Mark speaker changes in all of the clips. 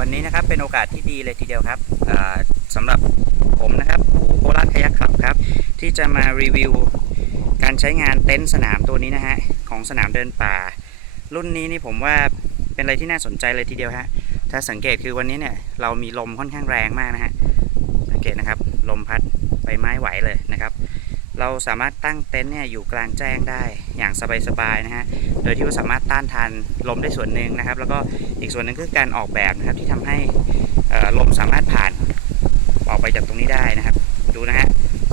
Speaker 1: วันนี้นะครับเป็นโอกาสที่ดีเลยทีเดียวครับอ่าสำหรับผมนะครับอูโคราชคายักคลับครับ ที่จะมารีวิวการใช้งานเต็นท์สนามตัวนี้นะฮะของสนามเดินป่า รุ่นนี้นี่ผมว่าเป็นอะไรที่น่าสนใจเลยทีเดียวฮะถ้าสังเกตคือวันนี้เนี่ยเรามีลมค่อนข้างแรงมากนะฮะสังเกตนะครับลมพัดใบไม้ไหวเลยนะครับ เราสามารถตั้งเต็นท์เนี่ยอยู่กลางแจ้งได้อย่างสบายๆนะฮะ โดยที่ว่าสามารถต้านทานลมได้ส่วนหนึ่งนะครับ แล้วก็อีกส่วนหนึ่งคือการออกแบบนะครับที่ทำให้ลมสามารถผ่านออกไปจากตรงนี้ได้นะครับ ดูนะฮะ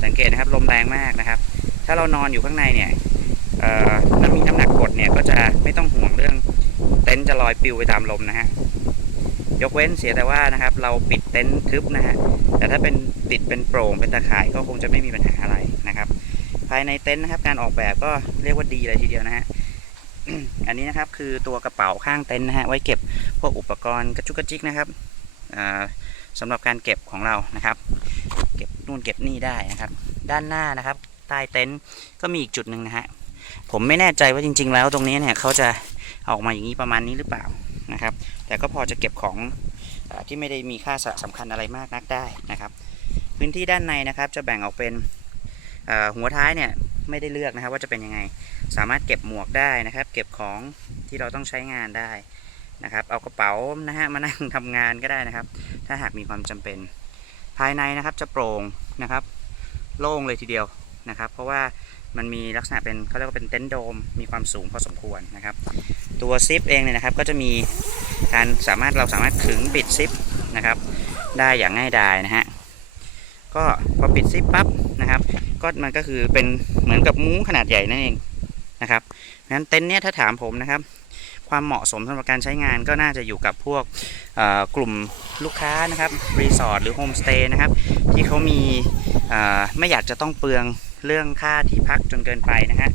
Speaker 1: สังเกตนะครับลมแรงมากนะครับ ถ้าเรานอนอยู่ข้างในเนี่ยน้ำมีน้ำหนักกดเนี่ยก็จะไม่ต้องห่วงเรื่องเต็นท์จะลอยปลิวไปตามลมนะฮะยกเว้นเสียแต่ว่านะครับ เราปิดเต็นท์ทึบนะฮะแต่ถ้าเป็นติดเป็นโปร่งเป็นตะข่ายก็คงจะไม่มีปัญหาอะไร ภายในเต็นท์นะครับ การออกแบบก็เรียกว่าดีเลยทีเดียวนะฮะอันนี้นะครับคือตัวกระเป๋าข้างเต็นท์นะฮะไว้เก็บพวกอุปกรณ์กระจุกกระจิกนะครับอ่าสำหรับการเก็บของเรานะครับ เก็บนู่นเก็บนี่ได้นะครับ ด้านหน้านะครับ ใต้เต็นท์ก็มีอีกจุดหนึ่งนะฮะผมไม่แน่ใจว่าจริง ๆ แล้วตรงนี้เนี่ยเขาจะออกมาอย่างนี้ประมาณนี้หรือเปล่านะครับ แต่ก็พอจะเก็บของอที่ไม่ได้มีค่าสะสำคัญอะไรมากนักได้นะครับ พื้นที่ด้านในนะครับจะแบ่งออกเป็น หัวท้ายเนี่ยไม่ได้เลือกนะครับว่าจะเป็นยังไง สามารถเก็บหมวกได้นะครับ เก็บของที่เราต้องใช้งานได้นะครับ เอากระเป๋านะฮะมานั่งทำงานก็ได้นะครับ ถ้าหากมีความจำเป็น ภายในนะครับจะโปร่งนะครับ โล่งเลยทีเดียวนะครับ เพราะว่ามันมีลักษณะเป็นเขาเรียกว่าเป็นเต็นท์โดม มีความสูงพอสมควรนะครับ ตัวซิปเองเนี่ยนะครับก็จะมีการสามารถเราสามารถขึงปิดซิปนะครับ ได้อย่างง่ายดายนะฮะ ก็พอปิดซิปปั๊บนะครับ ก็มันก็คือเป็นเหมือนกับมุ้งขนาดใหญ่นั่นเองนะครับงั้นเต็นท์เนี่ยถ้าถามผมนะครับ ความเหมาะสมสำหรับการใช้งานก็น่าจะอยู่กับพวกกลุ่มลูกค้านะครับรีสอร์ทหรือโฮมสเตย์นะครับ ที่เขามีไม่อยากจะต้องเปลืองเรื่องค่าที่พักจนเกินไปนะฮะ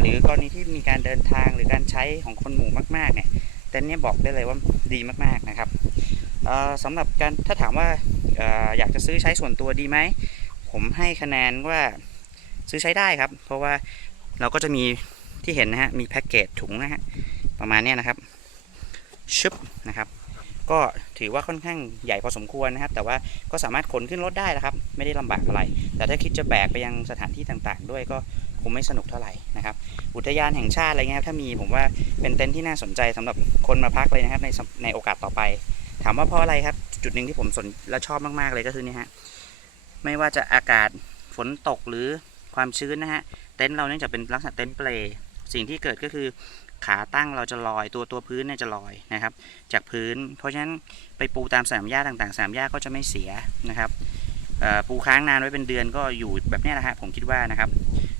Speaker 1: หรือกรณีที่มีการเดินทางหรือการใช้ของคนหมู่มากๆเนี่ยเต็นท์เนี่ยบอกได้เลยว่าดีมากๆนะครับ สำหรับการถ้าถามว่าออยากจะซื้อใช้ส่วนตัวดีไหม ผมให้คะแนนว่าซื้อใช้ได้ครับ เพราะว่าเราก็จะมีที่เห็นนะฮะ มีแพ็กเกจถุงนะฮะ ประมาณนี้นะครับ ชึบนะครับ ก็ถือว่าค่อนข้างใหญ่พอสมควรนะครับ แต่ว่าก็สามารถขนขึ้นรถได้แล้วครับ ไม่ได้ลำบากอะไร แต่ถ้าคิดจะแบกไปยังสถานที่ต่างๆ ด้วยก็คงไม่สนุกเท่าไหร่นะครับ อุทยานแห่งชาติอะไรเงี้ยถ้ามีผมว่าเป็นเต็นท์ที่น่าสนใจสำหรับคนมาพักเลยนะครับในในโอกาสต่อไป ถามว่าเพราะอะไรครับ จุดหนึ่งที่ผมสนและชอบมากๆเลยก็คือนี่ฮะไม่ว่าจะอากาศฝนตกหรือความชื้นนะฮะเต็นท์เราเนื่องจากเป็นลักษณะเต็นท์เปลสิ่งที่เกิดก็คือขาตั้งเราจะลอยตัวตัวพื้นเนี่ยจะลอยนะครับ จากพื้น เพราะฉะนั้นไปปูตามสนามหญ้าต่างๆสนามหญ้าก็จะไม่เสียนะครับปูค้างนานไว้เป็นเดือนก็อยู่แบบนี้นะฮะผมคิดว่านะครับ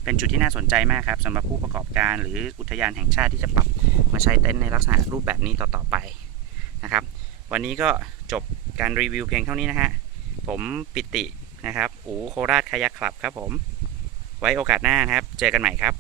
Speaker 1: เป็นจุดที่น่าสนใจมากครับสำหรับผู้ประกอบการหรืออุทยานแห่งชาติที่จะปรับมาใช้เต็นท์ในลักษณะรูปแบบนี้ต่อๆไปนะครับ วันนี้ก็จบการรีวิวเพียงเท่านี้นะฮะ ผมปิตินะครับ อูโคราชคายักคลับครับผม ไว้โอกาสหน้านะครับ เจอกันใหม่ครับ